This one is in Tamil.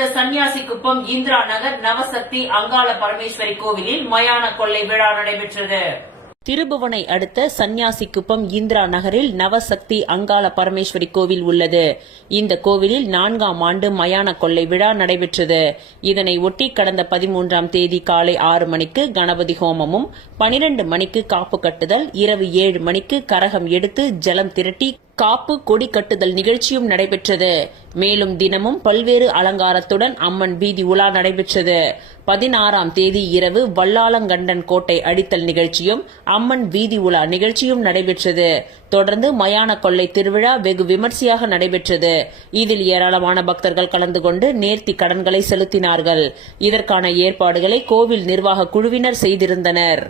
அடுத்த சன்னியாசிக்குப்பம் இந்திரா நகர் நவசக்தி அங்காள பரமேஸ்வரி கோவிலில் மயான கொள்ளை விழா நடைபெற்றது. திருபுவனை அடுத்த சன்னியாசிக்குப்பம் இந்திரா நகரில் நவசக்தி அங்காள பரமேஸ்வரி கோவில் உள்ளது. இந்த கோவிலில் 4ஆம் ஆண்டு மயான கொள்ளை விழா நடைபெற்றது. இதனை ஒட்டி கடந்த 13ஆம் தேதி காலை 6 மணிக்கு கணபதி ஹோமமும், 12 மணிக்கு காப்பு கட்டுதல், இரவு 7 மணிக்கு கரகம் எடுத்து ஜலம் திரட்டி காப்பு கொடி கட்டுதல் நிகழ்ச்சியும் நடைபெற்றது. மேலும் தினமும் பல்வேறு அலங்காரத்துடன் அம்மன் வீதி உலா நடைபெற்றது. 16ஆம் தேதி இரவு வல்லாளங்கண்டன் கோட்டை அடித்தல் நிகழ்ச்சியும் அம்மன் வீதி உலா நிகழ்ச்சியும் நடைபெற்றது. தொடர்ந்து மயான கொள்ளை திருவிழா வெகு விமர்சையாக நடைபெற்றது. இதில் ஏராளமான பக்தர்கள் கலந்து கொண்டு நேர்த்தி கடன்களை செலுத்தினார்கள். இதற்கான ஏற்பாடுகளை கோவில் நிர்வாக குழுவினர் செய்திருந்தனர்.